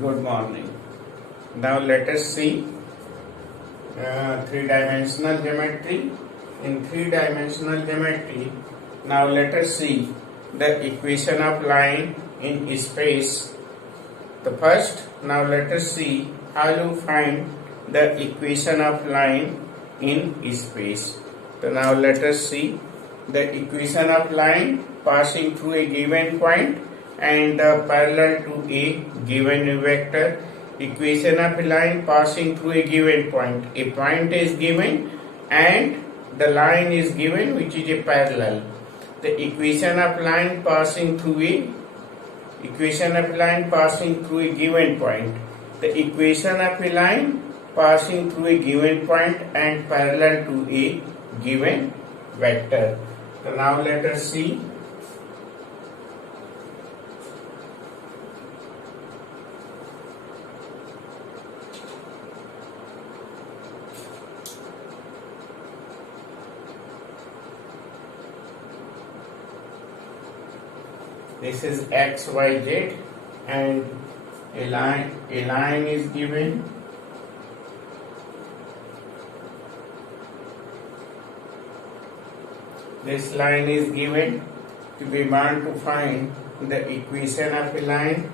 Good morning. Now let us see three-dimensional geometry. In three-dimensional geometry, now let us see the equation of line in space. Now let us see how you find the equation of line in space. So now let us see the equation of line passing through a given point and parallel to a given vector. Equation of a line passing through a given point. A point is given and the line is given which is a parallel. The equation of line passing through a given point. The equation of a line passing through a given point and parallel to a given vector. So now let us see. This is x, y, z, and a line is given. This line is given to be want to find the equation of a line.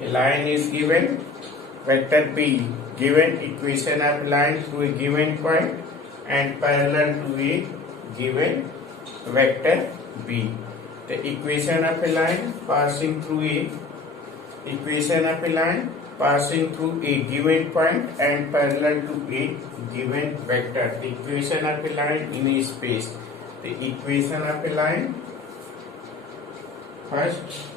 A line is given, vector B, given equation of line through a given point and parallel to a given vector B. The equation of a line passing through a given point and parallel to a given vector. The equation of a line in a space. The equation of a line first.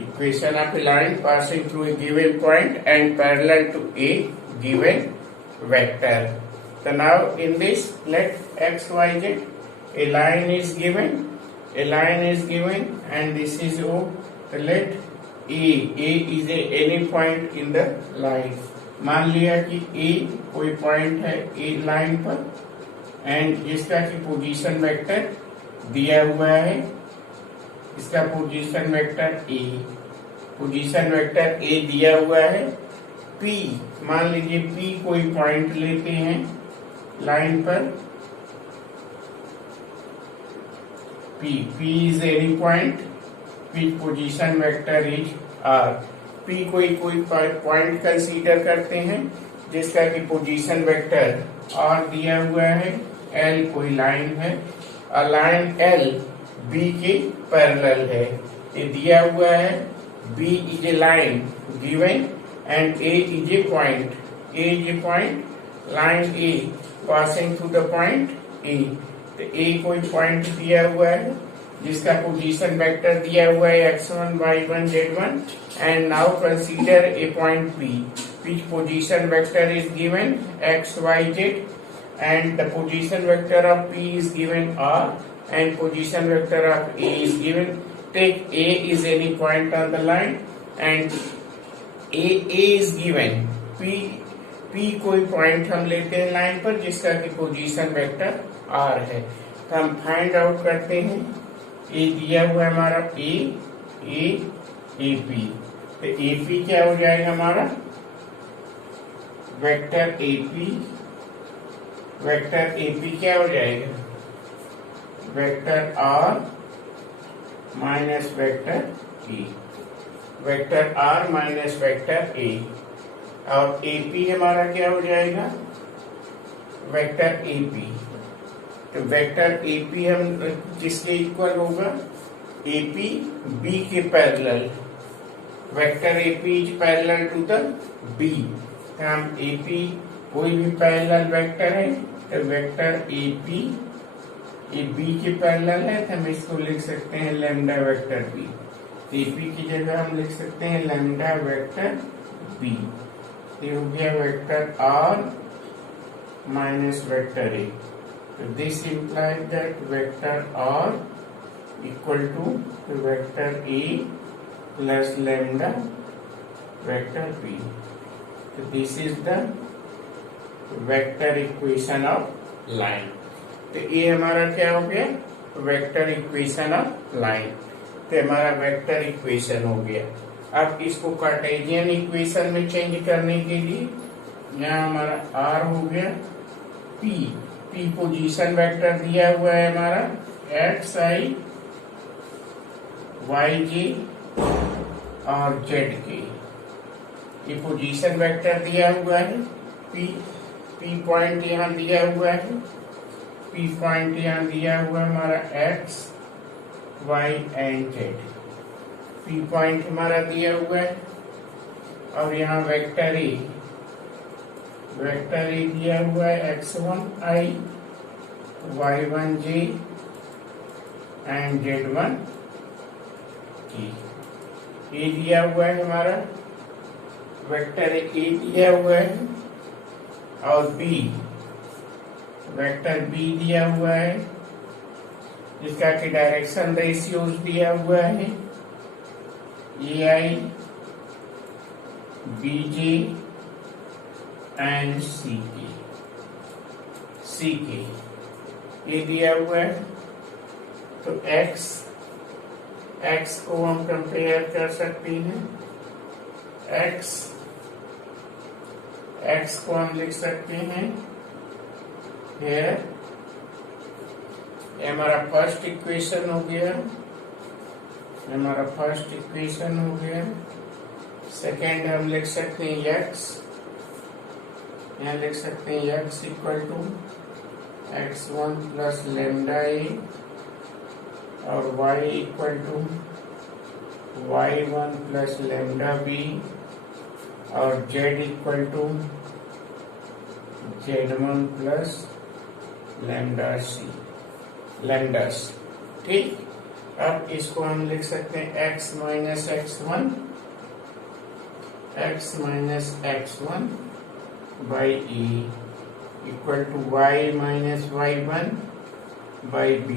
Equation of a line passing through a given point and parallel to a given vector. So now in this, let x, y, z, a line is given and this is O. So let A is any point in the line. मान लिया कि A कोई point है A line पर and जिसका की position vector दिया हुआ है, इसका पोजीशन वेक्टर A दिया हुआ है. P, मान लीजिए P कोई पॉइंट लेते हैं लाइन पर. P is any point, P position vector is R. P कोई पॉइंट कंसीडर करते हैं जिसका की पोजीशन वेक्टर R दिया हुआ है. L कोई लाइन है, लाइन L B के पैरेलल है. ये दिया हुआ है B is a line given and A is a point. Line A passing through the point A. तो A कोई पॉइंट दिया हुआ है जिसका पोजीशन वेक्टर दिया हुआ है x1, y1, z1 and now consider a point P which position vector is given x, y, z and the position vector of P is given R and position vector of A is given. Take A is any point on the line and A is given, P कोई point हम लेते हैं line पर जिसका कि position vector are है, तो हम फाइंड आउट करते हैं। ए दिया हुआ है हमारा ए पी, तो ए पी क्या हो जाएगा हमारा वेक्टर ए पी क्या हो जाएगा vector R minus vector E, vector R minus vector A, और ए पी हमारा क्या हो जाएगा वेक्टर ए पी। तो वेक्टर ए पी हम किसके इक्वल होगा, ए पी बी के parallel, vector A P is parallel to the B, तो हम ए पी कोई भी पैरेलल वेक्टर है तो वेक्टर ए पी ये बी के पैरेलल है, तो हम इसको लिख सकते हैं lambda vector B. A P की जगह हम लिख सकते हैं लैम्डा वेक्टर बी। ये हो गया vector R minus vector A. So this implies that vector R equal to vector A plus lambda vector B. So this is the vector equation of line. तो ये हमारा क्या हो गया वेक्टर इक्वेशन ऑफ लाइन, तो हमारा vector equation हो गया। अब इसको कार्टेशियन इक्वेशन में चेंज करने के लिए यहाँ हमारा R हो गया पी पोजीशन वेक्टर दिया हुआ है हमारा एक्स आई वाई जे और जेड के, ये पोजीशन वेक्टर दिया हुआ है। पी पॉइंट यहाँ दिया हुआ है, पी पॉइंट यहाँ दिया हुआ है हमारा X Y and Z, P point हमारा दिया हुआ है, और यहाँ वेक्टर ए दिया हुआ है x1 i y1 j and z1 k। ए दिया हुआ है हमारा वेक्टर ए दिया हुआ है, और बी वेक्टर बी दिया हुआ है जिसका कि डायरेक्शन रेशियोज दिया हुआ है ए आई बी जे एंड सी के ये दिया हुआ है। तो x को हम कंपेयर कर सकते हैं, x को हम लिख सकते हैं हियर, ये हमारा फर्स्ट इक्वेशन हो गया, हमारा फर्स्ट इक्वेशन हो गया। सेकेंड हम लिख सकते हैं x, यहाँ लिख सकते हैं x equal to x1 plus lambda A, और y equal to y1 plus lambda B, और z equal to z1 plus lambda C, ठीक। अब इसको हम लिख सकते हैं x minus x1 by e equal to y minus y1 by b,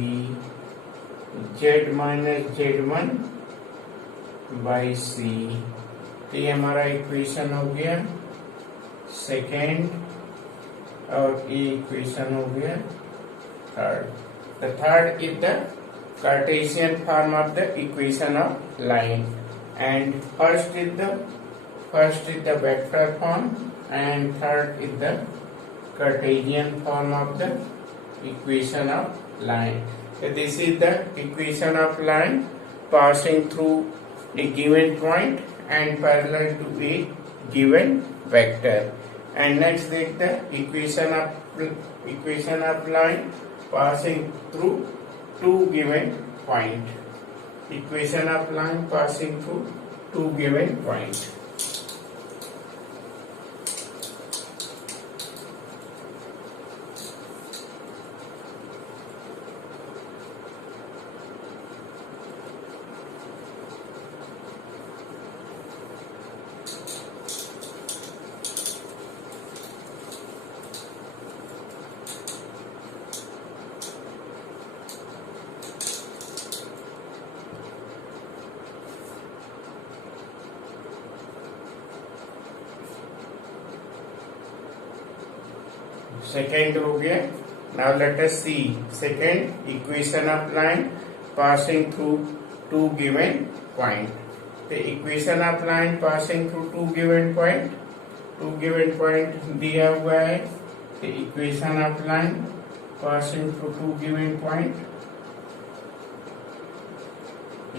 z minus z1 by c। तो ये हमारा इक्वेशन हो गया सेकेंड, और ये इक्वेशन हो गया third. The third is the Cartesian form of the equation of line, and first is the vector form, and third is the Cartesian form of the equation of line. So this is the equation of line passing through a given point and parallel to a given vector. And next is the equation of line passing through two given point. Equation of line passing through two given point. Second हो गया. Now let us see second equation of line passing through two given point. The equation of line passing through two given point दिया हुआ है. The equation of line passing through two given point,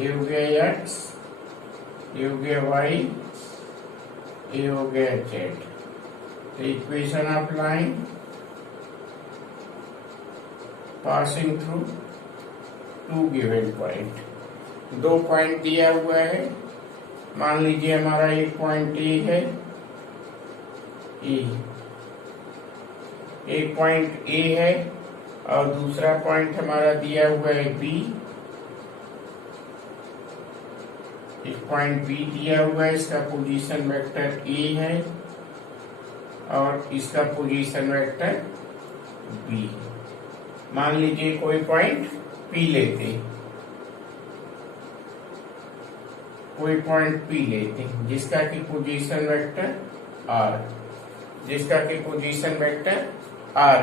ये हो गया x, ये हो गया y, ये हो गया z. The equation of line passing through two given point. दो पॉइंट दिया हुआ है. मान लीजिए हमारा एक पॉइंट ए है, एक पॉइंट ए है और दूसरा पॉइंट हमारा दिया हुआ है बी. एक पॉइंट बी दिया हुआ है, इसका पोजीशन वेक्टर ए है और इसका पोजीशन वेक्टर बी. मान लीजिए कोई पॉइंट पी लेते, कोई पॉइंट पी लेते हैं जिसका की पोजीशन वेक्टर आर, जिसका की पोजीशन वेक्टर आर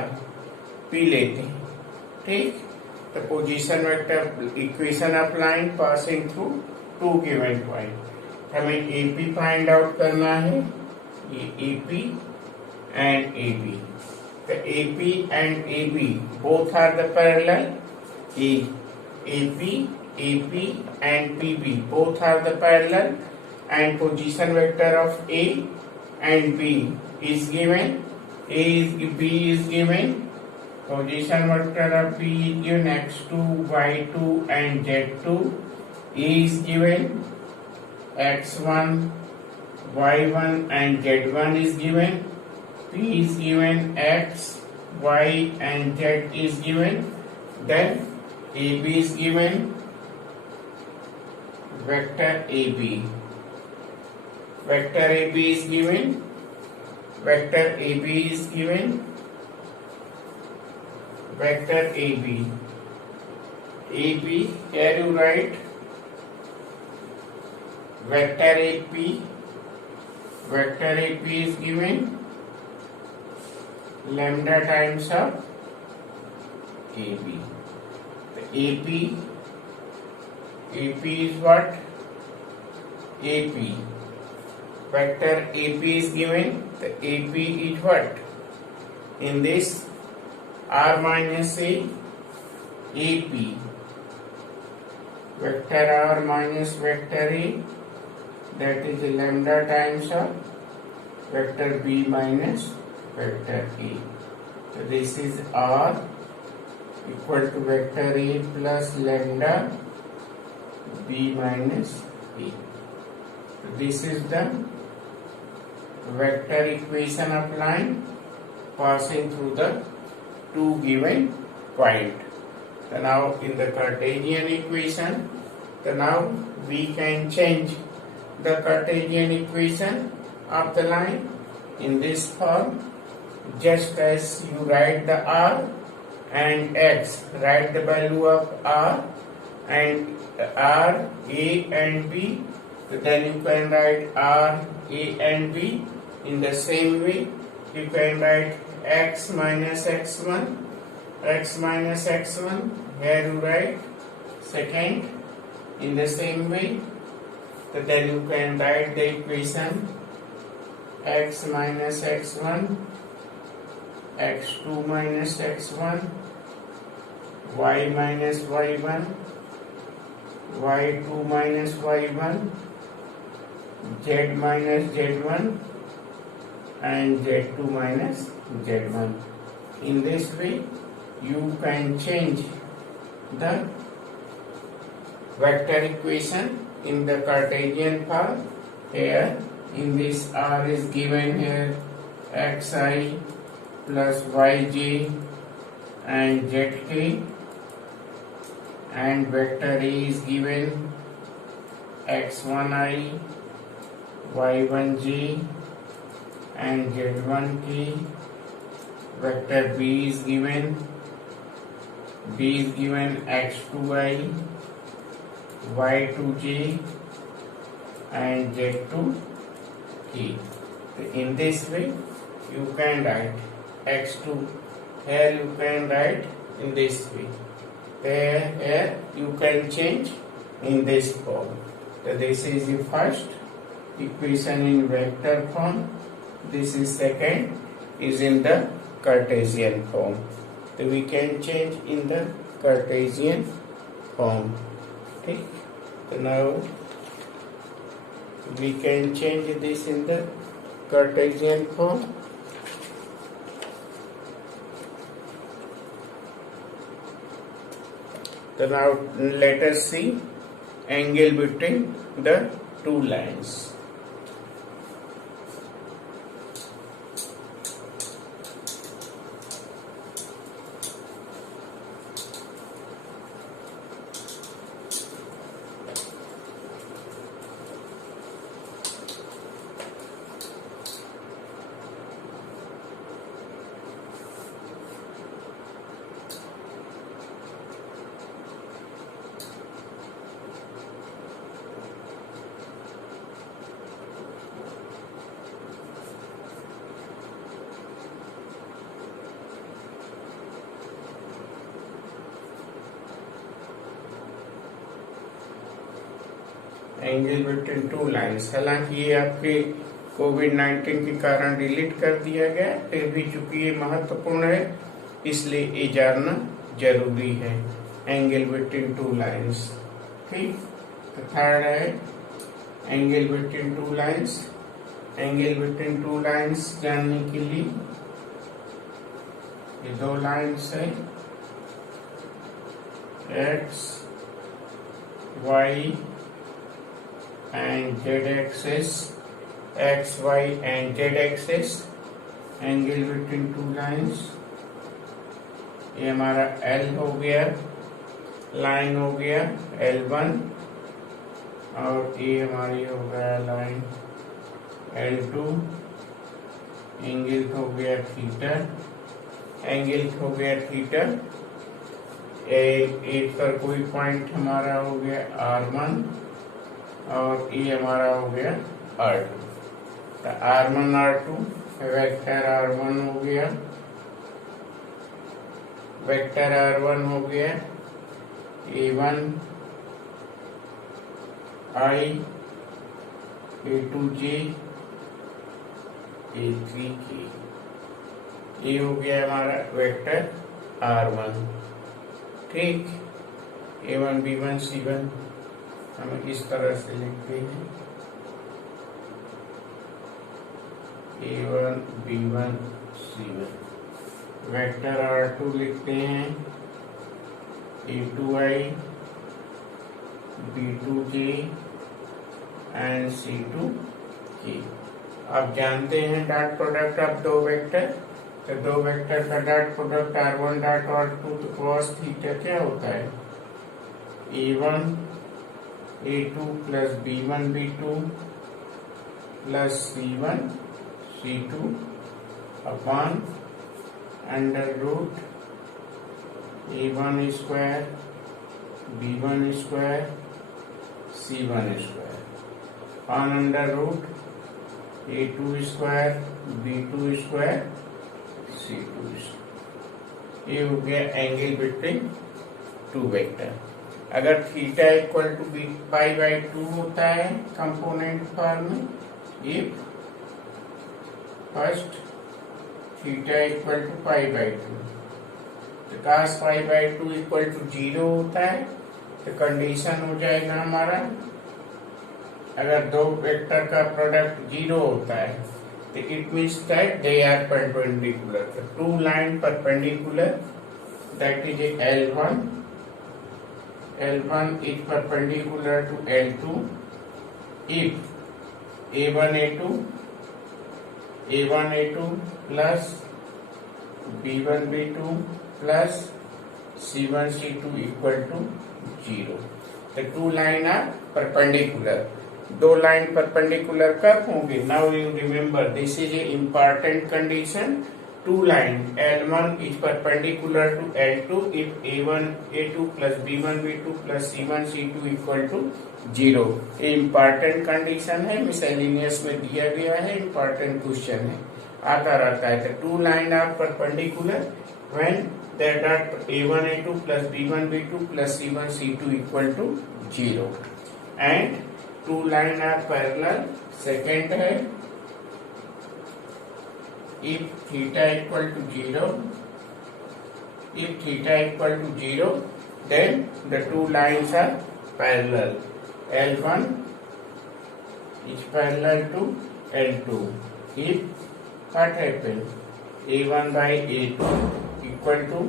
पी लेते हैं. ठीक, तो position vector equation of line passing through two given point. हमें एपी फाइंड आउट करना है. ये एपी एंड एबी. तो AP and AB both are the parallel. AP and PB both are the parallel and position vector of A and B is given. B is given. Position vector of B is given x2, y2 and z2. A is given x1, y1 and z1 is given. P is given x, y and z is given. Then AB is given vector AB. Vector AB is given. Vector AB is given. Vector AB. AB, here you write vector AP. Vector AP is given lambda times of AB. The AP is what? AP. Vector AP is given. The AP is what? In this R minus A, AP. Vector R minus vector A, that is lambda times of vector B minus vector A. So this is R equal to vector A plus lambda B minus A. This is the vector equation of line passing through the two given point. So now in the Cartesian equation, so now we can change the Cartesian equation of the line in this form. Just as you write the R and X, write the value of R and R, A and B, so then you can write R, A and B. In the same way, you can write X minus X1, X minus X1, here you write second. In the same way, so then you can write the equation X minus X1, X2 minus X1, Y minus Y1, y2 minus y1, z minus z1 and z2 minus z1. In this way you can change the vector equation in the Cartesian form. Here in this R is given here xi plus yj and zk, and vector A is given x1i, y1j and z1k. Vector B is given x2i, y2j and z2k. In this way you can write x2. Here you can write in this way. Here you can change in this form. So this is the first equation in vector form. This is second is in the Cartesian form. So we can change in the Cartesian form. Okay. So now we can change this in the Cartesian form. So now let us see angle between the two lines. Angle between two lines. हालांकि ये आपके कोविड-19 के कारण delete कर दिया गया, फिर भी चूंकि ये महत्वपूर्ण है इसलिए ये जानना जरूरी है। एंगल बिटवीन टू लाइन्स, ठीक। तो थर्ड है angle between two lines. Angle between two lines जानने के लिए ये दो लाइन्स है, X Y and z axis, x y and z axis, angle between two lines. ये हमारा L हो गया, लाइन हो गया L1, और ये हमारी हो गया लाइन L2। एंगल हो गया थीटा, एंगल हो गया थीटा। एक पर कोई पॉइंट हमारा हो गया R1 और ये हमारा हो गया R2। तो R1 R2 वेक्टर R1 हो गया, वेक्टर R1 हो गया A1 I A2J A3K। ये हो गया हमारा वेक्टर R1, ठीक। A1 B1 C1 हम इस तरह से लिखते हैं, A1 B1 C1। Vector R2 लिखते हैं A2I B2J एंड C2K। आप जानते हैं डॉट प्रोडक्ट ऑफ दो वेक्टर, तो दो वेक्टर का dot product R1 dot R2 तो cos थीटा क्या होता है, A1 A2 plus B1 B2 plus C1 C2 upon under root A1 square B1 square C1 square upon under root A2 square B2 square C2 square. ये हो गया angle between two vector. अगर theta equal to pi by 2 होता है component form में, if first theta equal to pi by 2, तो cos pi by 2 equal to 0 होता है, तो कंडीशन हो जाएगा हमारा, अगर दो वेक्टर का प्रोडक्ट 0 होता है तो it means that they are perpendicular. तो two line perpendicular, that is L1 is perpendicular to L2 if A1A2 plus B1B2 plus C1C2 equal to 0। The two line are perpendicular। दो line perpendicular कब होंगे? Now you remember this is a important condition. Two line L1 is perpendicular to L2 if A1 A2 plus B1 B2 plus C1 C2 equal to 0। ये important condition है, miscellaneous में दिया गया है, important question है। आता रहता है. The two lines are perpendicular when their dot a1 a2 plus b1 b2 plus c1 c2 equal to 0 and two lines are parallel. Second है if theta equal to 0, if theta equal to 0, then the two lines are parallel. L1 is parallel to L2. If what happens? A1 by A2 equal to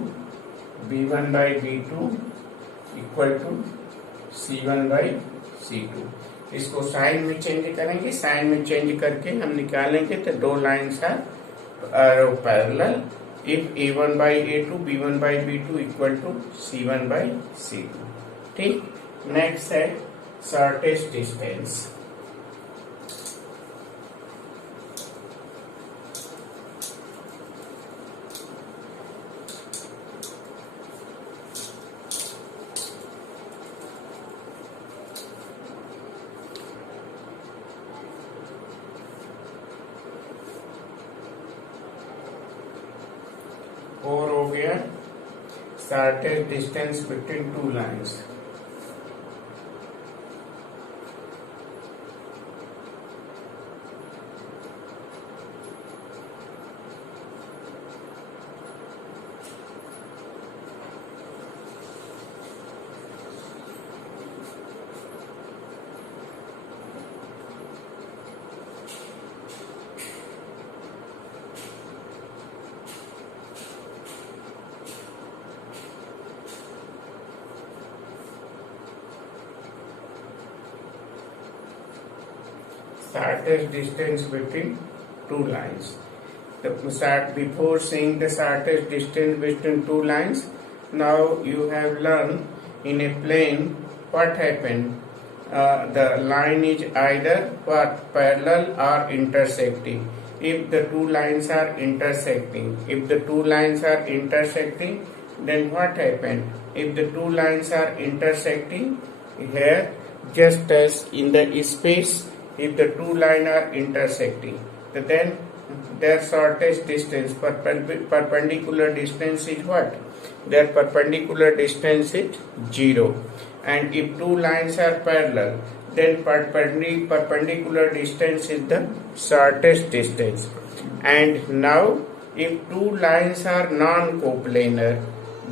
B1 by B2 equal to C1 by C2. इसको sign में change करेंगे. Sign में change करके हम निकालेंगे तो दो lines are parallel. If A1 by A2 B1 by B2 equal to C1 by C2. ठीक. नेक्स्ट है शॉर्टेस्ट डिस्टेंस. और हो गया shortest distance between two lines. Shortest distance between two lines. Before seeing the shortest distance between two lines, now you have learned in a plane what happened. The line is either parallel or intersecting. If the two lines are intersecting, then what happened? If the two lines are intersecting here, just as in the space. If the two lines are intersecting, then their shortest distance, perpendicular distance is what? Their perpendicular distance is 0. And if two lines are parallel, then perpendicular distance is the shortest distance. And now, if two lines are non-coplanar,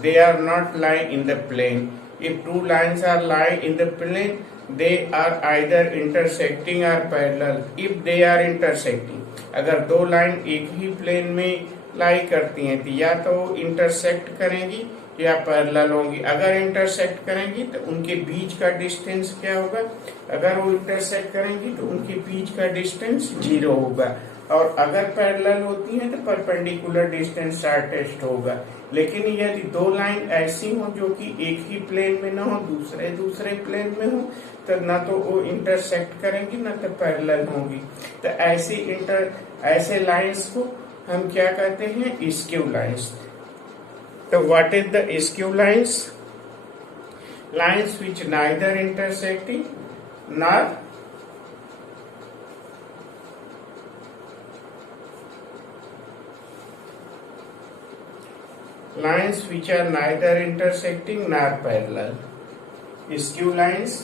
they are not lying in the plane. If two lines are lying in the plane, they are either intersecting or parallel. If they are intersecting, अगर दो line एक ही plane में लाई करती हैं तो या तो intersect करेंगी या पैरेलल होंगी. अगर इंटरसेक्ट करेंगी तो उनके बीच का डिस्टेंस क्या होगा? अगर वो इंटरसेक्ट करेंगी तो उनके बीच का डिस्टेंस 0 होगा. और अगर पैरेलल होती हैं तो परपेंडिकुलर डिस्टेंस शॉर्टेस्ट होगा. लेकिन यदि दो लाइन ऐसी हो जो कि एक ही प्लेन में ना हो, दूसरे प्लेन में हो, तो ना तो वो इंटरसेक्ट करेंगी ना तो पैरेलल होंगी. तो ऐसे लाइंस को हम क्या कहते हैं? Skew lines. तो what is the skew lines? Lines which neither intersecting nor lines which are neither intersecting nor parallel. Skew lines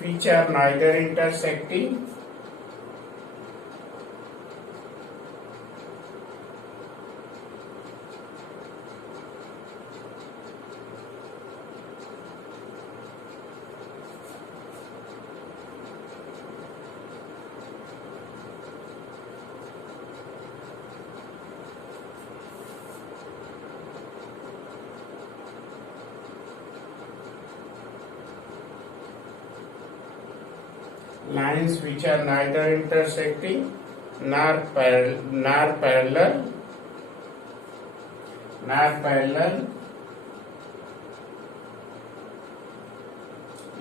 which are neither intersecting lines which are neither intersecting nor parallel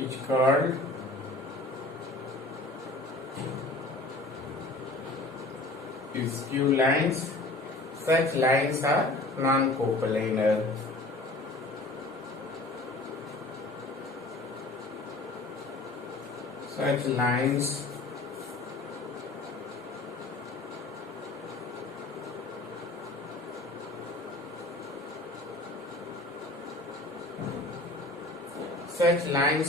is called skew lines. Such lines are non-coplanar. such lines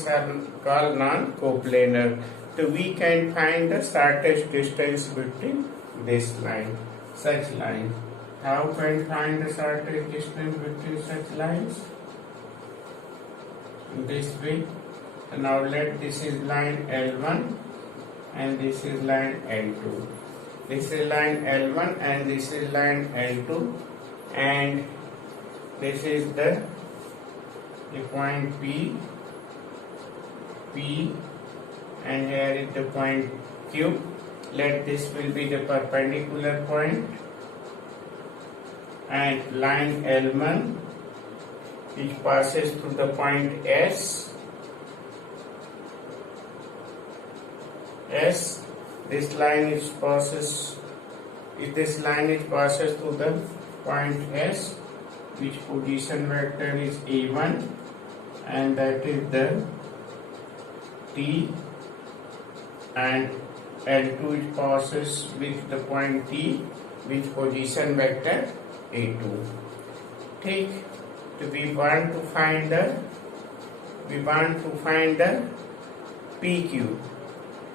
are called non-coplanar. So we can find the shortest distance between this line, such line. How can find the shortest distance between such lines? In this way. So now let this is line L1 and this is line L2. This is line L1 and this is line L2, and this is the point P, and here is the point Q. Let this will be the perpendicular point, and line L1 which passes through the point S. This line is passes through the point S, which position vector is A1, and that is the T, and L2 it passes with the point T, which position vector A2. Take, so we want to find the PQ.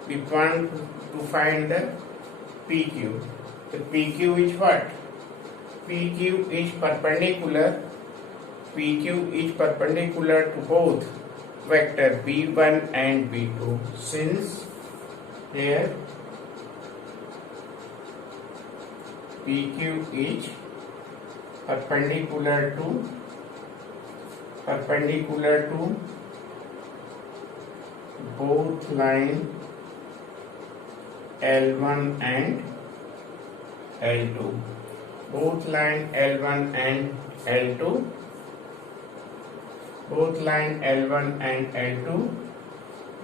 We want to find the PQ. The PQ is what? PQ is perpendicular. PQ is perpendicular to both vector B1 and B2. Since here PQ is perpendicular to both line L1 and L2. Both line L1 and L2.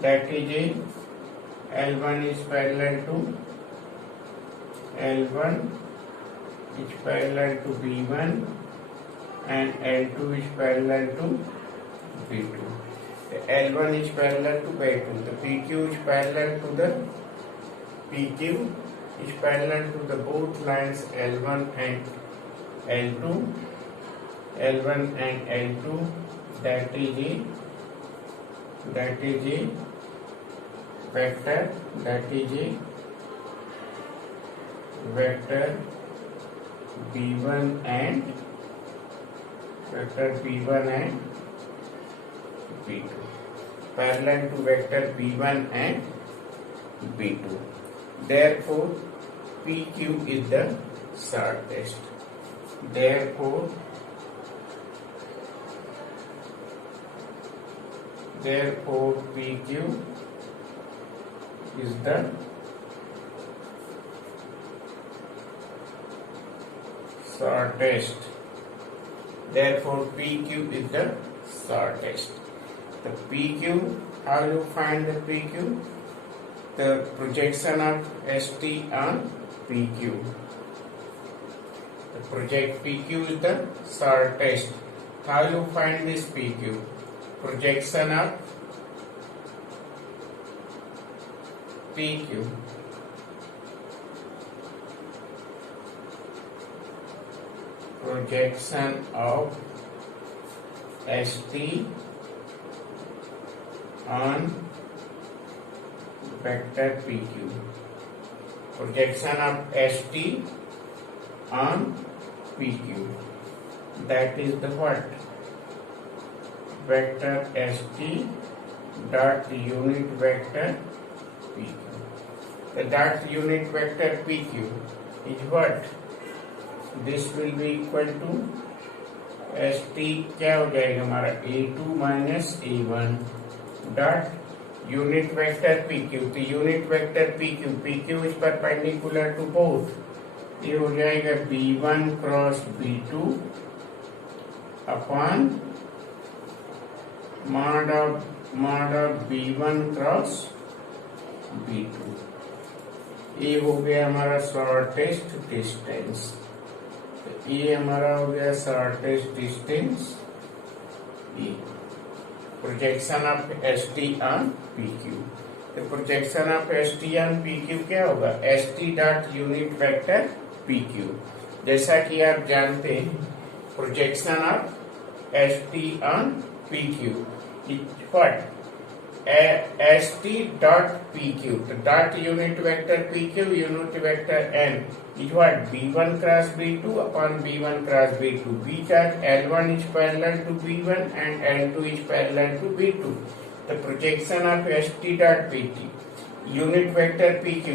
That is a L1 is parallel to L1, is parallel to B1, and L2 is parallel to B2. The L1 is parallel to B2. The PQ is parallel to the both lines L1 and L2. That is a vector B1 and B2, parallel to vector B1 and B2. Therefore, PQ is the shortest. Therefore, PQ is the shortest. Therefore, PQ is the shortest. The PQ, how you find the PQ? The projection of ST on PQ. The project PQ is the shortest. How you find this PQ? Projection of PQ. Projection of ST on vector PQ. Projection of ST on PQ. That is the what? Vector ST dot unit vector PQ. The dot unit vector PQ is what? This will be equal to ST क्या हो जाएगा हमारा A2 minus A1 dot unit vector PQ. तो unit vector PQ is perpendicular to both. ये हो जाएगा B1 cross B2 upon mod of B1 cross B2. ये हो गया हमारा शॉर्टेस्ट डिस्टेंस. ये हमारा हो गया shortest distance E. Projection of ST on PQ. the projection of ST on PQ क्या होगा, ST dot unit vector PQ। जैसा कि आप जानते हैं projection of ST on PQ is what, ST dot PQ, the dot unit vector PQ unit vector N is what, B1 cross B2 upon B1 cross B2, because L1 is parallel to B1 and L2 is parallel to B2। the projection of ST dot PT unit vector PQ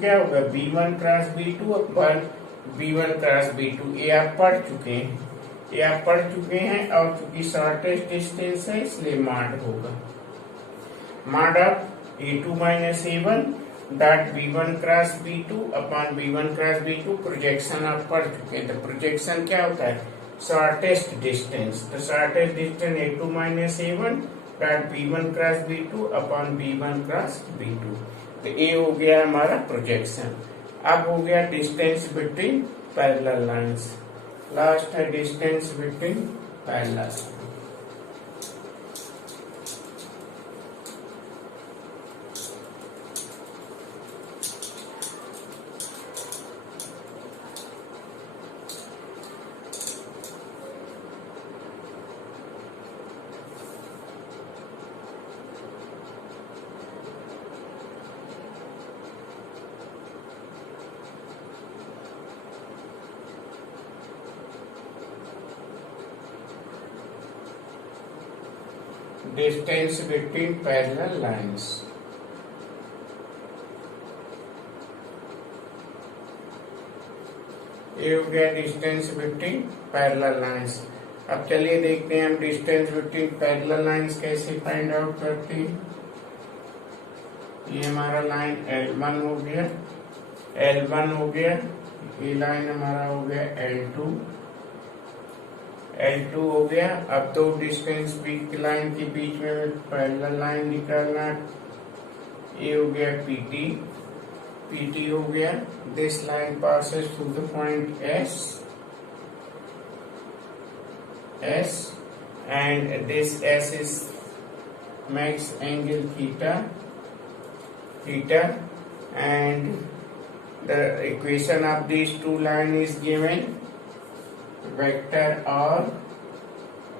क्या होगा, B1 cross B2 upon B1 cross B2। ये आप पढ़ चुके हैं, और चूंकि shortest distance है इसलिए मॉड होगा, mod of A2 minus A1 dot B1 cross B2 upon B1 cross B2। Projection आप पढ़ चुके हैं। तो प्रोजेक्शन क्या होता है, शॉर्टेस्ट डिस्टेंस। तो shortest distance A2 minus A1 dot B1 cross B2 upon B1 cross B2। तो ये हो गया हमारा प्रोजेक्शन। अब हो गया distance between parallel lines. Last है distance between parallel. Distance between parallel lines। ये हो गया डिस्टेंस बिटवीन पैरेलल लाइंस। अब चलिए देखते हैं हम डिस्टेंस बिटवीन पैरेलल लाइंस कैसे फाइंड आउट करते हैं। ये हमारा लाइन L1 हो गया, ये लाइन हमारा हो गया L2 हो गया। अब दो डिस्टेंस पीक लाइन के बीच में पैरेलल लाइन निकालना, ये हो गया PT हो गया। This line passes through the point S and this S is makes angle theta and the equation of these two lines is given vector R,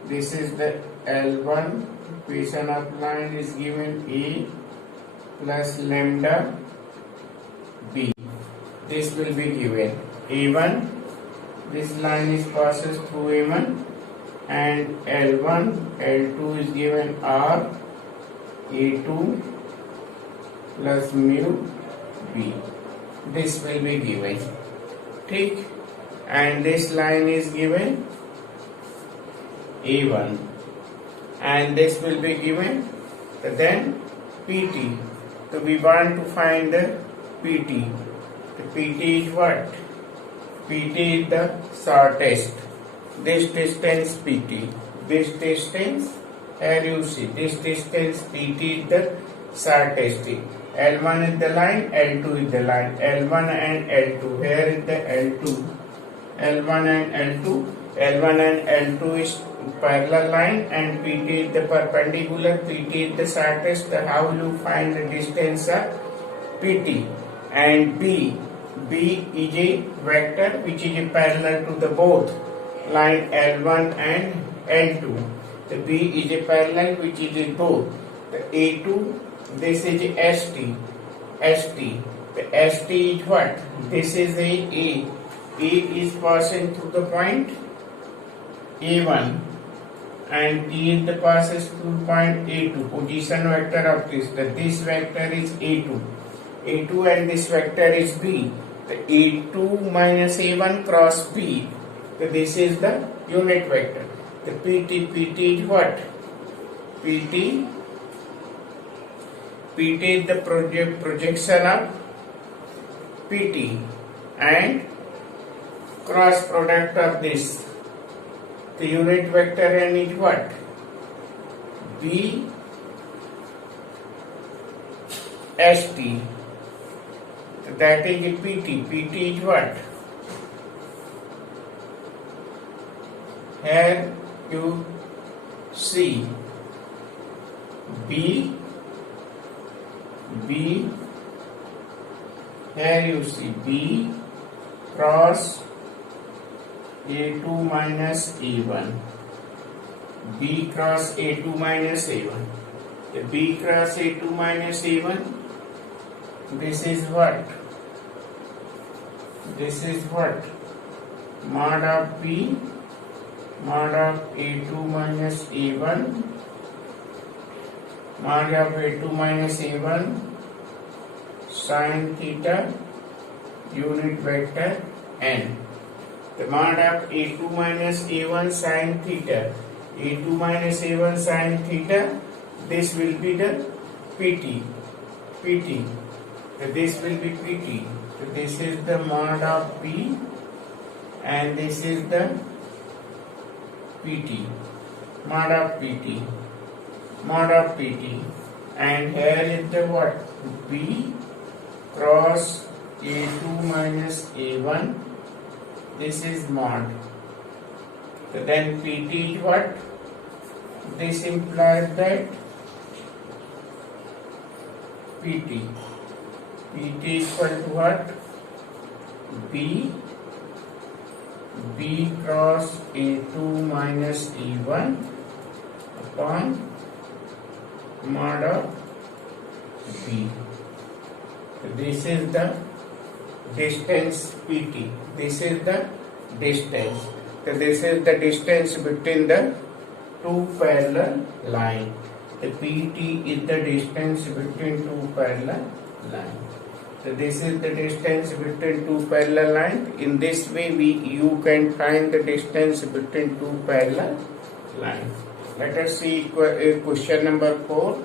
this is the L1, equation of line is given A plus lambda B, this will be given A1, this line is passes through A1 and L2 is given R A2 plus mu B, this will be given, ठीक। and this line is given A1 and this will be given then PT। so we want to find the PT। the PT is what, PT is the shortest, this distance PT, this distance, here you see this distance PT is the shortest। L1 is the line, L2 is the line, L1 and L2, here is the L1 and L2 is parallel line and PT is the perpendicular, PT is the shortest। how will you find the distance of PT? and B is a vector which is parallel to the both line L1 and L2। the B is a parallel which is in both the A2, this is ST, the ST is what, this is A is passing through the point A1 and T is the passes through point A2, position vector of this vector is A2 and this vector is B, the A2 minus A1 cross B, so this is the unit vector। the PT is what, PT is the projection of PT and cross product of this, the unit vector N is what, B ST, so that is PT is what, here you see B B, here you see B cross A2 minus A1. B cross A2 minus A1. The B cross A2 minus A1, this is what? This is what? Mod of B, mod of A2 minus A1, mod of A2 minus A1 sin theta unit vector n. The mod of A2 minus A1 sin theta, A2 minus A1 sin theta, this will be the PT. So this will be PT. So this is the mod of P and this is the PT. Mod of PT. Mod of PT. And here is the what? B cross A2 minus A1. This is mod. So then PT is what? This implies that PT equal to what? B cross A2 minus A1 upon mod of B. So this is the distance PT. This is the distance. So this is the distance between the two parallel lines. The PT is the distance between two parallel lines. So this is the distance between two parallel lines. In this way, you can find the distance between two parallel lines. Let us see question number 4.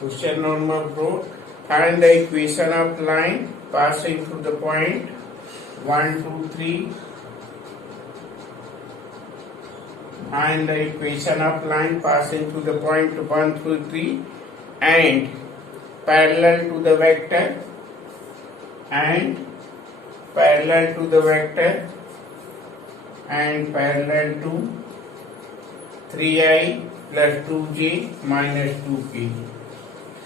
Question number 4. Find the equation of line passing through the point 1, 2, 3. Find the equation of line passing through the point 1 through 3 and parallel to the vector and parallel to the vector and parallel to 3i plus 2j minus 2k.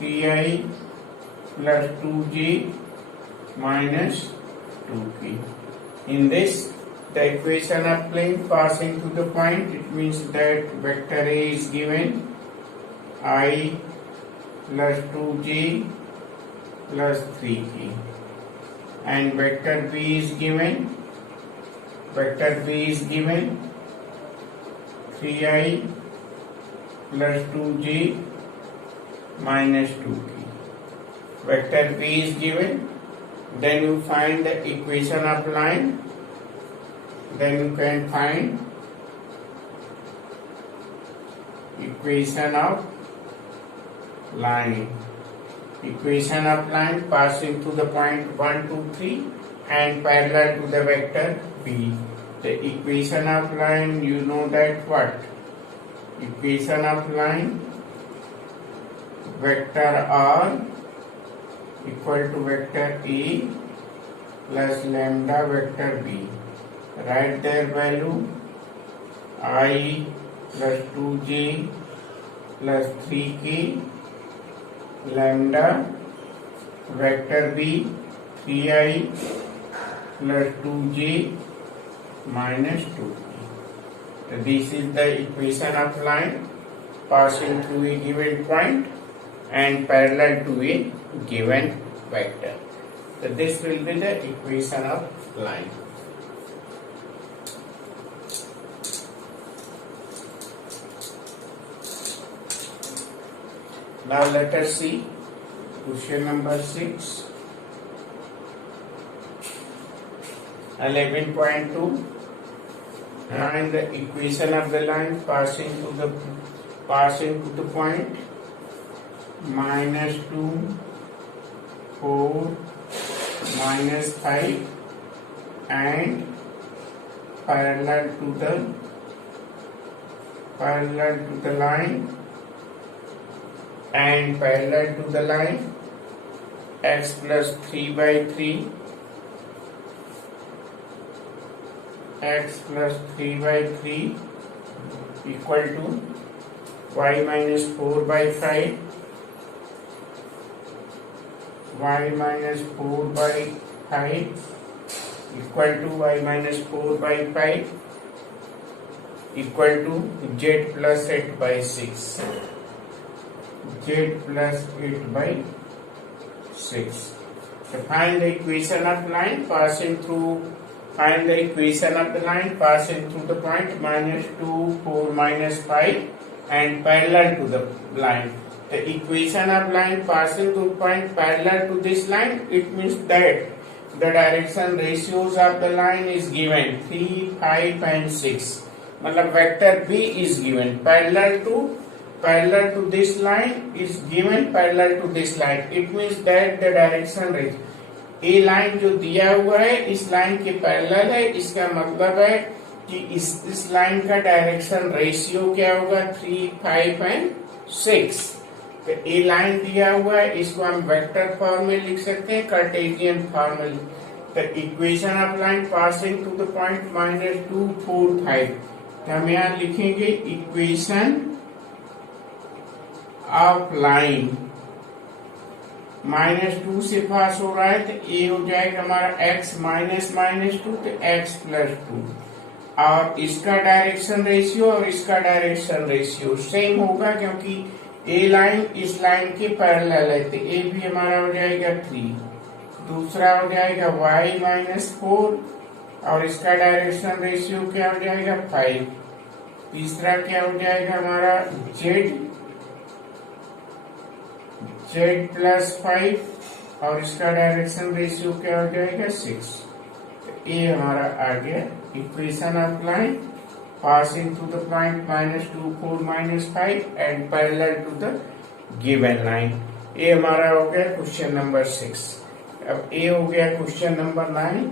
3i plus 2j minus 2k. In this, the equation of plane passing through the point, it means that vector A is given I plus 2j plus 3k and vector B is given 3i plus 2j minus 2k. Vector B is given, then you find the equation of line. Then you can find equation of line. Equation of line passing through the point 1, 2, 3 and parallel to the vector B. The equation of line, you know that what? Equation of line, vector R equal to vector A plus lambda vector B. Write their value I plus 2j plus 3k lambda vector B 3i plus 2j minus 2k. So this is the equation of line passing through a given point and parallel to a given vector. So this will be the equation of line. Now let us see question number 6. 11.2. And the equation of the line passing to the point -2, 4, -5 and parallel to the line and parallel to the line x plus 3 by 3 x plus 3 by 3 equal to y minus 4 by 5, y minus 4 by 5 equal to y minus 4 by 5 equal to z plus 8 by 6, z plus 8 by 6. So find the equation of line passing through. Find the equation of the line passing through the point minus 2, 4, minus 5 and parallel to the line. The equation of line passing through point parallel to this line, it means that the direction ratios of the line is given 3, 5 and 6. मतलब vector B is given parallel to this line is given parallel to this line. It means that the direction ratio A line जो दिया हुआ है इस line के parallel है, इसका मतलब है कि इस लाइन का डायरेक्शन रेशियो क्या होगा 3, 5 एंड 6. तो ए लाइन दिया हुआ है, इसको हम वेक्टर फॉर्म में लिख सकते हैं, कार्टेशियन फॉर्म में. तो equation of line passing to the point -2, 4, 5. तो हम यहाँ लिखेंगे इक्वेशन ऑफ लाइन -2 से पास हो रहा है तो ए हो जाएगा हमारा x -2 तो x + 2 और इसका डायरेक्शन रेशियो और इसका डायरेक्शन रेशियो सेम होगा क्योंकि ए लाइन इस लाइन के पैरेलल है. तो ए भी हमारा हो जाएगा 3, दूसरा हो जाएगा y -4 और इसका डायरेक्शन रेशियो क्या हो जाएगा 5, तीसरा क्या हो जाएगा हमारा z plus 5 और इसका डायरेक्शन रेशियो क्या हो जाएगा 6. तो ये हमारा आ गया equation of line passing through the point -2, 4, -5 and parallel to the given line. ये हमारा हो गया क्वेश्चन नंबर 6. अब ये हो गया क्वेश्चन नंबर 9.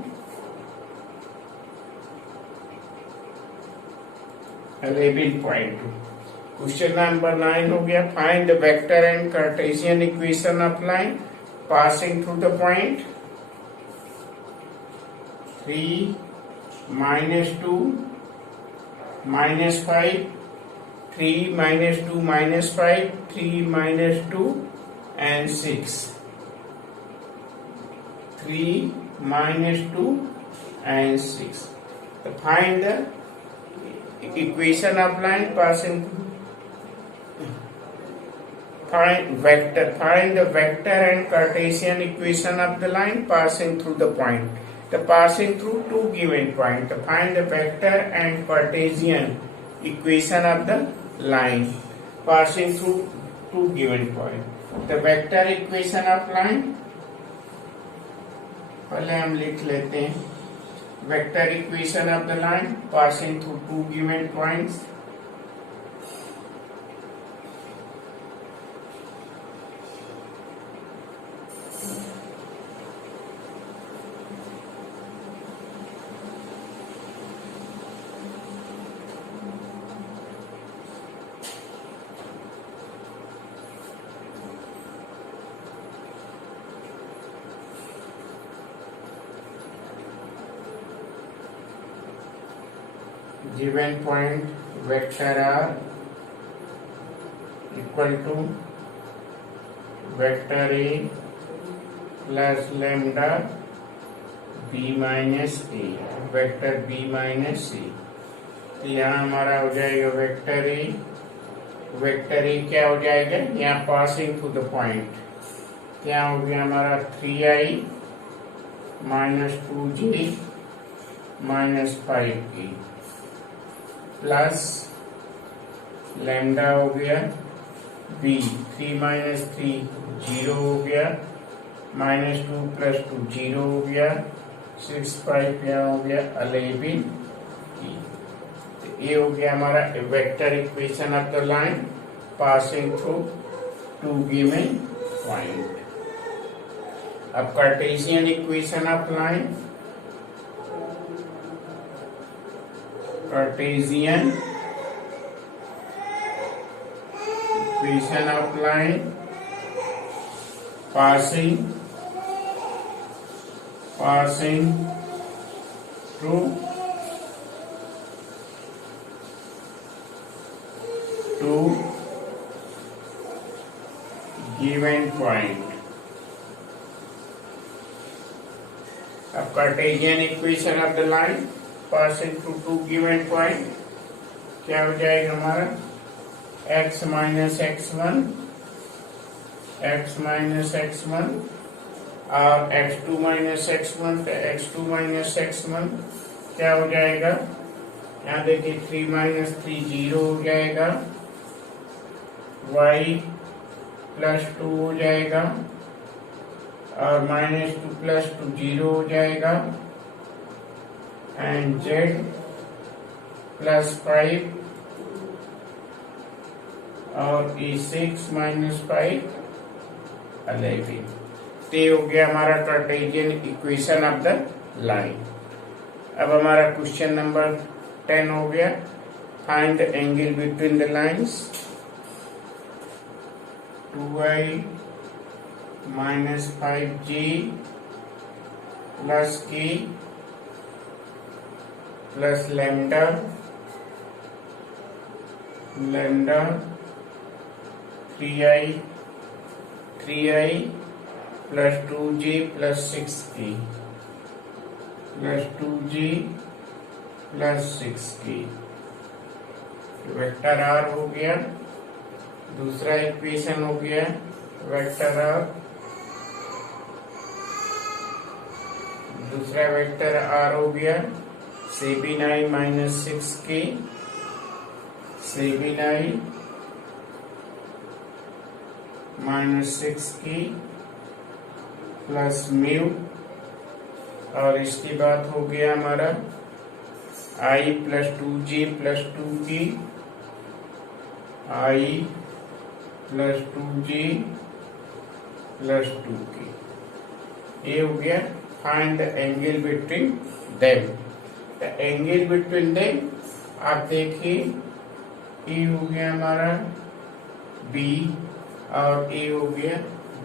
11.2. क्वेश्चन नंबर 9 हो गया. Find the vector and Cartesian equation of line passing through the point 3, -2, -5, 3, -2, -5, 3, -2 and 6. 3, -2 and 6. So find the equation of line passing through. Find the vector and Cartesian equation of the line passing through the point. The passing through two given point. Find the vector and Cartesian equation of the line passing through two given point. The vector equation of line पहले हम लिख लेते हैं. Vector equation of the line passing through two given points. Given point vector R equal to vector A plus lambda B minus A, vector B minus A. तो यहाँ हमारा हो जाएगा वेक्टर ए क्या हो जाएगा यहाँ पासिंग टू द पॉइंट क्या हो गया हमारा 3i -2j -5k plus lambda हो गया b 3 - 3 0 हो गया -2 + 2 0 हो गया 6 5 यहाँ हो गया 11 तो ये हो गया हमारा vector equation of the line passing through two given point. अब Cartesian equation of line Cartesian equation of line passing through two given point. अब Cartesian equation of the line passing through two given point क्या हो जाएगा हमारा x minus x1 और x2 minus x1 तो x2 minus x1 क्या हो जाएगा, यहाँ देखिए 3 माइनस 3 0 हो जाएगा, y प्लस 2 हो जाएगा और माइनस 2 प्लस 2 0 हो जाएगा एंड z प्लस 5 और e6 माइनस 5 11। तो ये हो गया हमारा Cartesian equation of the line. अब हमारा क्वेश्चन नंबर 10 हो गया, find the angle between the lines. 2i minus 5j plus k plus lambda 3i plus 2j plus 6k plus 2j plus 6k vector r हो गया। दूसरा equation हो गया vector r, दूसरा वेक्टर r हो गया 7i minus 6k, 7i minus 6k plus mu, और इसके बाद हो गया हमारा i plus 2j plus 2k, i plus 2j plus 2k। ये हो गया find the angle between them. The angle between them आप देखिए ए हो गया हमारा b और ए हो गया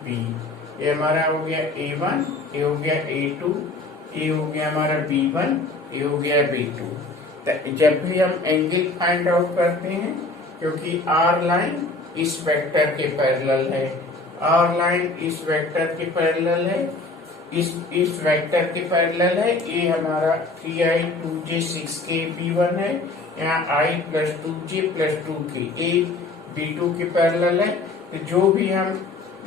b, ये हमारा हो गया a1, ये हो गया a2, ये हो गया हमारा b1, ये हो गया b2। जब भी हम एंगल फाइंड आउट करते हैं, क्योंकि r लाइन इस वेक्टर के पैरेलल है, r लाइन इस वेक्टर के पैरेलल है, इस वेक्टर के पैरेलल है, ये हमारा 3i 2j 6k b1 है, यहाँ i plus 2j plus 2k ये b2 के पैरेलल है। तो जो भी हम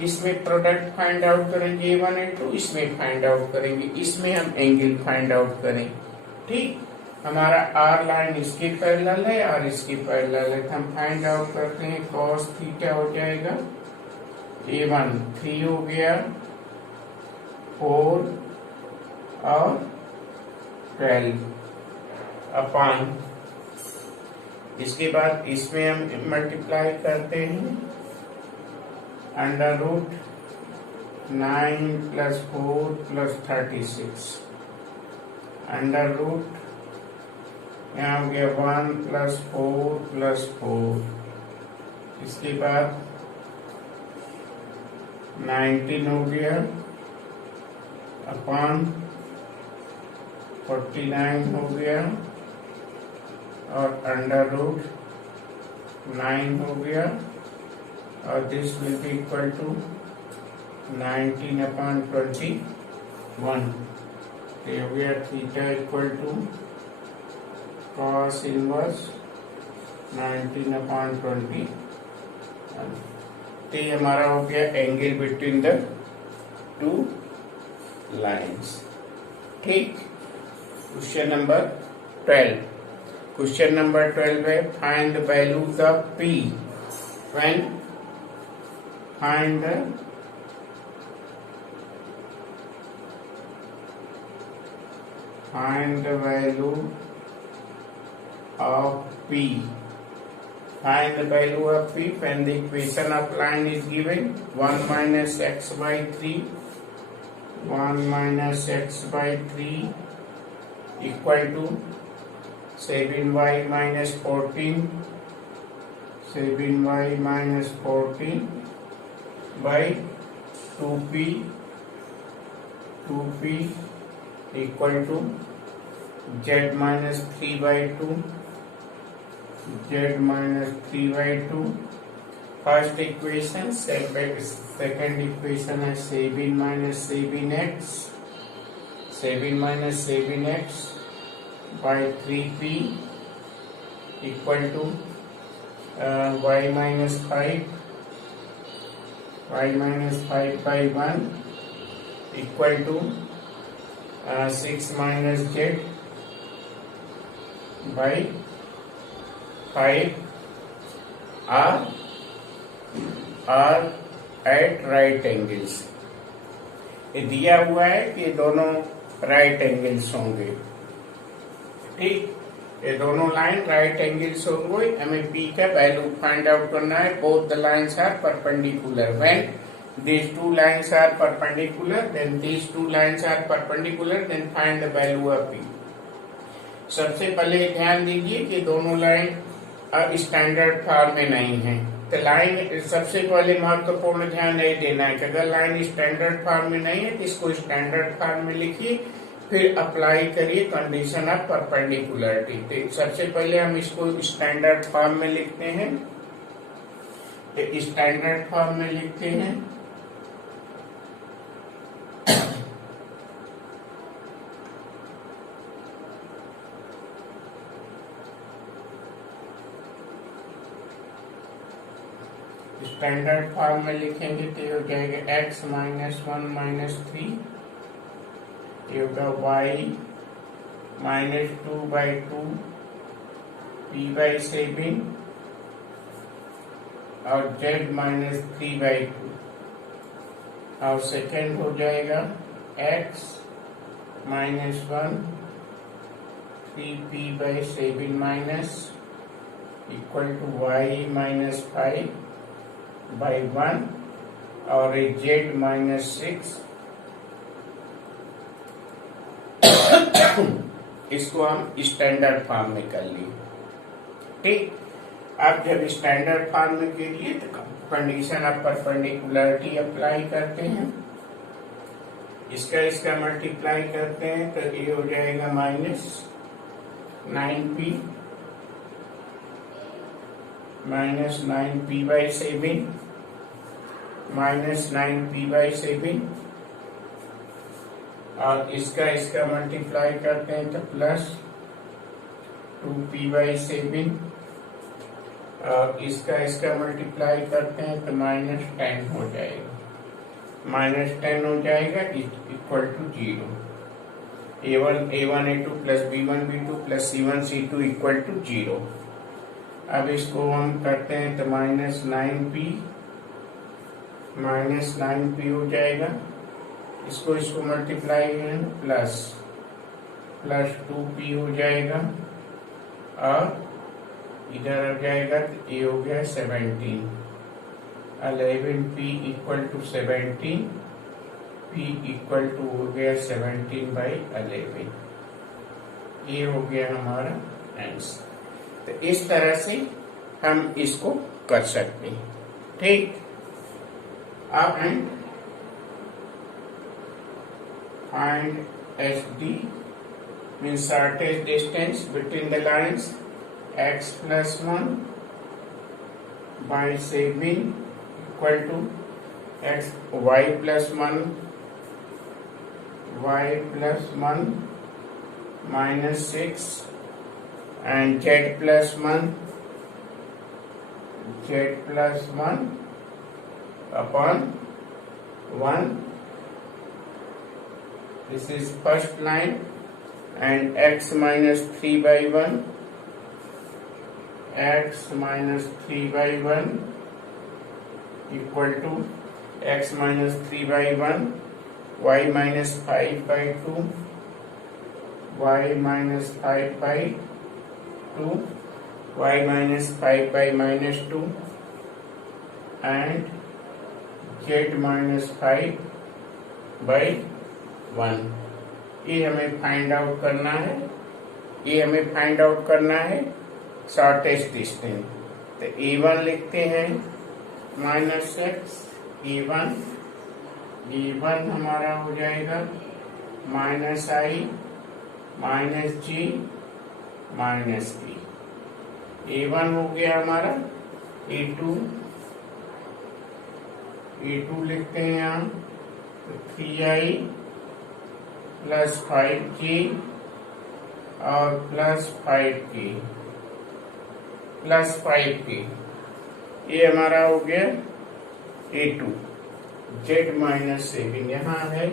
इसमें प्रोडक्ट फाइंड आउट करेंगे a1 और 2, इसमें फाइंड आउट करेंगे, इसमें हम एंगल फाइंड आउट करें। ठीक, हमारा r लाइन इसके पैरेलल है और इसके पैरेलल है, तो हम फाइंड आउट करते हैं cos थीटा हो जाएगा a1 3 हो गया 4 और 12 अपान, इसके बाद इसमें हम मल्टीप्लाई करते हैं under root 9 plus 4 plus 36 under root, यहाँ हो गया 1 प्लस 4 प्लस 4, इसके बाद 19 हो गया अपॉन 49 हो गया और अंडर रूट 9 हो गया, और this will be equal to 19 upon 21। ये हो गया theta equal to cos inverse 19 upon 20। तो ये हमारा हो गया angle between the two lines. ठीक, क्वेश्चन नंबर 12। क्वेश्चन नंबर 12 है find the values of p when find the value of p. Find the value of p when the equation of line is given 1 minus x by 3, 1 minus x by 3 equal to 7y minus 14, 7y minus 14 by 2p equal to z minus 3 by 2 z minus 3/2. First equation, second equation है Sabin minus Sabin x, Sabin minus Sabin x by 3p equal to y minus 5 by 1 equal to 6 minus z by 5 are at right angles. ये दिया हुआ है कि ये दोनों right angles होंगे, ठीक। ये दोनों लाइन राइट एंगल्स होंगे। हमें पी का वैल्यू फाइंड आउट करना है। Both the lines are perpendicular. When these two lines are perpendicular, then these two lines are perpendicular, then find the value of p. सबसे पहले ध्यान दीजिए कि दोनों लाइन स्टैंडर्ड फॉर्म में नहीं है। तो लाइन सबसे पहले महत्वपूर्ण ध्यान नहीं देना है कि अगर लाइन स्टैंडर्ड फॉर्म में नहीं है तो इसको स्टैंडर्ड फॉर्म में लिखिए, फिर अप्लाई करिए कंडीशन ऑफ परपेंडिकुलरिटी। तो सबसे पहले हम इसको स्टैंडर्ड फॉर्म में लिखते हैं। तो स्टैंडर्ड फॉर्म में लिखते हैं स्टैंडर्ड फॉर्म में लिखेंगे तो ये हो जाएगा x माइनस 1 माइनस 3, ये होगा y माइनस 2/2 p/7 और z माइनस 3/2। और सेकेंड हो जाएगा x minus 1 3p/7 minus equal to y minus 5/1 और z माइनस 6। इसको हम स्टैंडर्ड फॉर्म में कर लिए, ठीक। अब जब स्टैंडर्ड फॉर्म में के लिए तो कंडीशन ऑफ परपेंडिकुलरिटी अप्लाई करते हैं। इसका मल्टीप्लाई करते हैं तो ये हो जाएगा माइनस 9p/7 माइनस 9p/7 और इसका मल्टीप्लाई करते हैं तो प्लस 2p/7 और इसका मल्टीप्लाई करते हैं तो माइनस 10 हो जाएगा, equal to 0। a1a2 plus b1b2 plus c1c2 equal to 0। अब इसको हम करते हैं तो माइनस 9p हो जाएगा। इसको मल्टीप्लाई करें प्लस 2p हो जाएगा और इधर आ जाएगा तो ये हो गया 17। 11p equal to 17, p equal to हो गया 17/11। ये हो गया हमारा आंसर। तो इस तरह से हम इसको कर सकते हैं, ठीक। अब हम find SD means shortest distance between the lines x plus 1 by 7 equal to y plus 1 minus 6 and z plus 1 upon 1. This is first line, and x minus 3/1 equal to x minus 3/1 y minus 5/2 y minus 5/2 y minus 5/-2 and z minus 5/1। ये हमें find out करना है shortest distance. तो a1 लिखते हैं minus x, a1 हमारा हो जाएगा minus i minus g minus b। A1 हो गया हमारा, A2 लिखते हैं यहाँ, 3i प्लस 5k और प्लस 5k, ये हमारा हो गया A2। z माइनस 7 यहाँ है,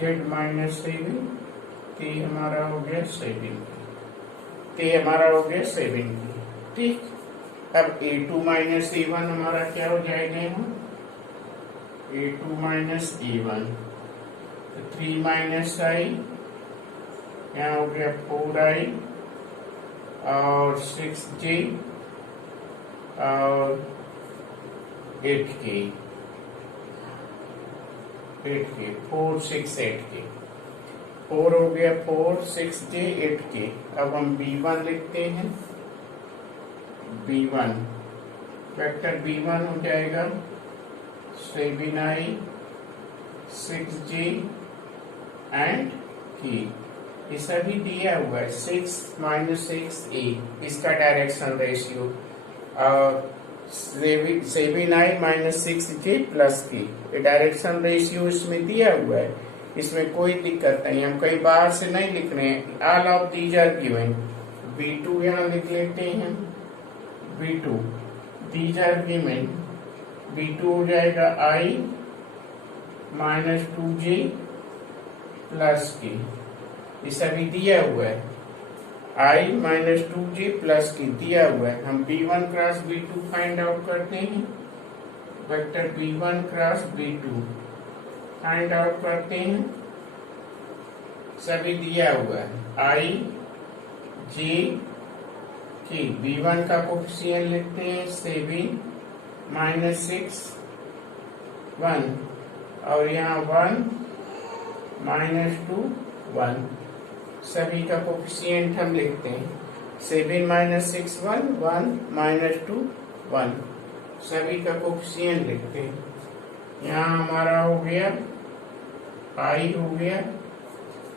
z माइनस 7, t हमारा हो गया 7, t हमारा हो गया 7, ठीक। अब A2 माइनस A1 हमारा क्या हो जाएगा यहाँ, A2 माइनस A1, तो 3 माइनस i, यहाँ हो गया 4i और 6j और 8k, 4 6 8k, 4 हो गया 4 6j 8k। अब हम B1 लिखते हैं, B1 वेक्टर B1 हो जाएगा 7i 6j एंड k, ये सभी दिया हुआ है। 6 माइनस 6a इसका डायरेक्शन रेशियो, और 7i minus 6j plus k, ये डायरेक्शन रेशियो इसमें दिया हुआ है, इसमें कोई दिक्कत नहीं। हम कहीं बाहर से नहीं लिख रहे हैं, all of these are given. B2 यहाँ लिख लेते हैं, B2 these are given, B2 हो जाएगा i minus 2j plus k, ये सभी दिया हुआ है, i minus 2j plus k दिया हुआ है। हम B1 cross B2 find out करते हैं, vector B1 cross B2 find out करते हैं, सभी दिया हुआ है, i j k। B1 का कोफिशिएंट लिखते हैं 7 माइनस 6 1, और यहाँ 1 माइनस 2 1, सभी का कोफिशिएंट हम लिखते हैं 7 माइनस 6 1 1 माइनस 2 1, सभी का कोफिशिएंट लिखते हैं। यहाँ हमारा हो गया i हो गया,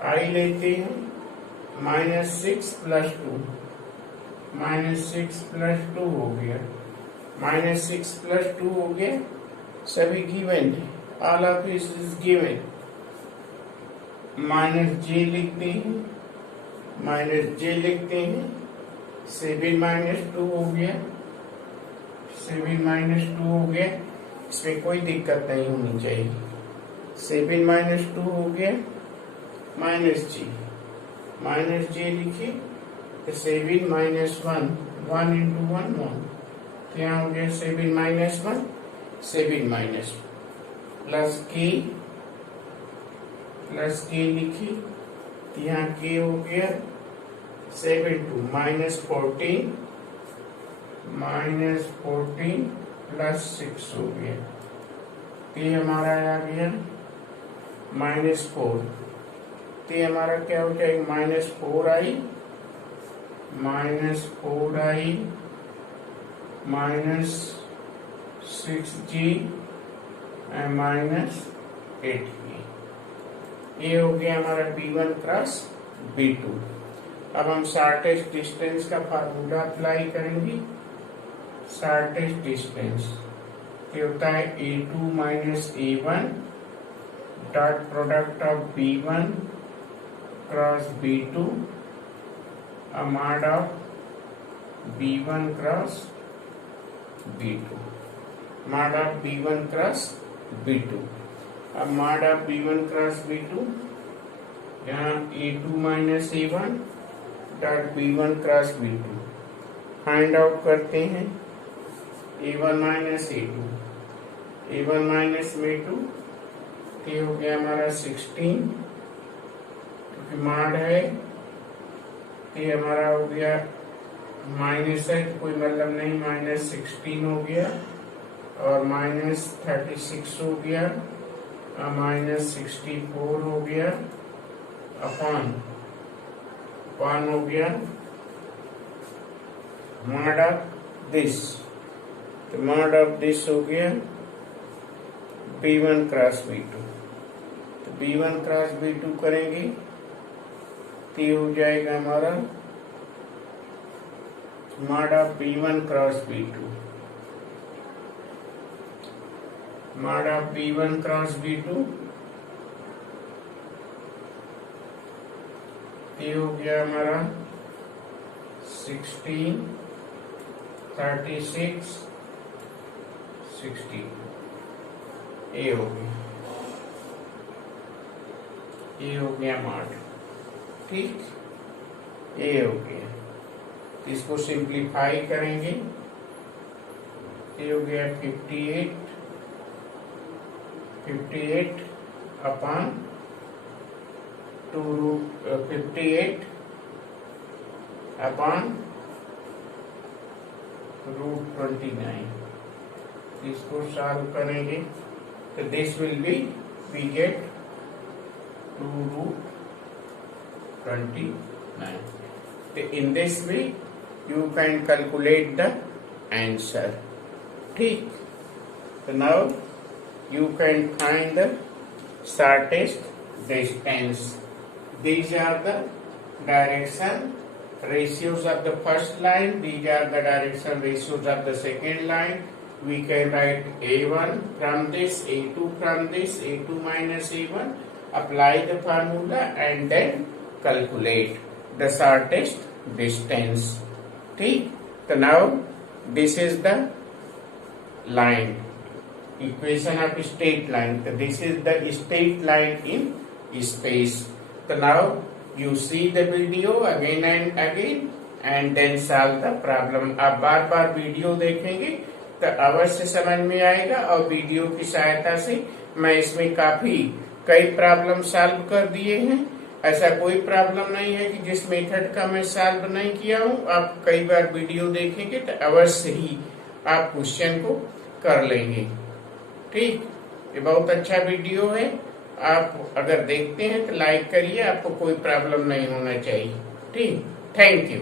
i लेते हैं माइनस 6 प्लस 2, माइनस 6 प्लस 2 हो गया, माइनस 6 प्लस 2 हो गया, सभी given, all of this is given. Minus j लिखते हैं, माइनस j लिखते हैं, 7 माइनस 2 हो गया, 7 माइनस 2 हो गया, इसमें कोई दिक्कत नहीं होनी चाहिए। 7 माइनस 2 हो गया, माइनस j लिखिए, तो 7 माइनस 1 1 इंटू 1 1, तो यहाँ हो गया 7 माइनस 1 7 माइनस प्लस k लिखिए, तो यहाँ k हो गया 7 2 माइनस 14 प्लस 6 हो गया, k हमारा आ गया माइनस 4, तो हमारा क्या हो जाएगा minus 4i minus 6g and minus 8k, ये हो गया हमारा B1 क्रॉस B2। अब हम शॉर्टेस्ट डिस्टेंस का फार्मूला अप्लाई करेंगे। शॉर्टेस्ट डिस्टेंस ये होता है A2 minus A1 dot product of B1 cross B2 mod of B1 cross B2, mod of B1 cross B2। अब mod of B1 cross B2, यहाँ A2 minus A1 dot B1 cross B2 find out करते हैं, A1 minus A2, A1 minus A2, ये हो गया हमारा 16, क्योंकि mod है, ये हमारा हो गया माइनस है तो कोई मतलब नहीं, माइनस 16 हो गया और माइनस 36 हो गया और माइनस 64 हो गया, अपॉन हो गया मॉड ऑफ दिस, तो मॉड ऑफ दिस हो गया B1 क्रॉस B2, तो B1 क्रॉस B2 करेंगे तो हो जाएगा हमारा mod of B1 cross B2, mod of B1 cross B2, ये हो गया हमारा 16, 36, 60, ये हो गया, ये हो गया मॉड। ठीक, ये हो गया, इसको सिंप्लीफाई करेंगे, ये हो गया 58 अपॉन 58 अपॉन √29, इसको सॉल्व करेंगे तो this will be, we get 2√29. In this way you can calculate the answer. ठीक, so now you can find the shortest distance. These are the direction ratios of the first line, these are the direction ratios of the second line. We can write A1 from this, A2 from this, A2 minus A1, apply the formula and then calculate the shortest distance. ठीक, तो now this is the line, equation of straight line. So this is the straight line in space. So now you see the video again and again and then solve the problem. आप बार बार video देखेंगे तो अवश्य समझ में आएगा, और video की सहायता से मैं इसमें काफी कई प्रॉब्लम सॉल्व कर दिए हैं। ऐसा कोई प्रॉब्लम नहीं है कि जिस मेथड का मैं सॉल्व नहीं किया हूँ। आप कई बार वीडियो देखेंगे तो अवश्य ही आप क्वेश्चन को कर लेंगे। ठीक, ये बहुत अच्छा वीडियो है, आप अगर देखते हैं तो लाइक करिए, आपको कोई प्रॉब्लम नहीं होना चाहिए। ठीक, थैंक यू।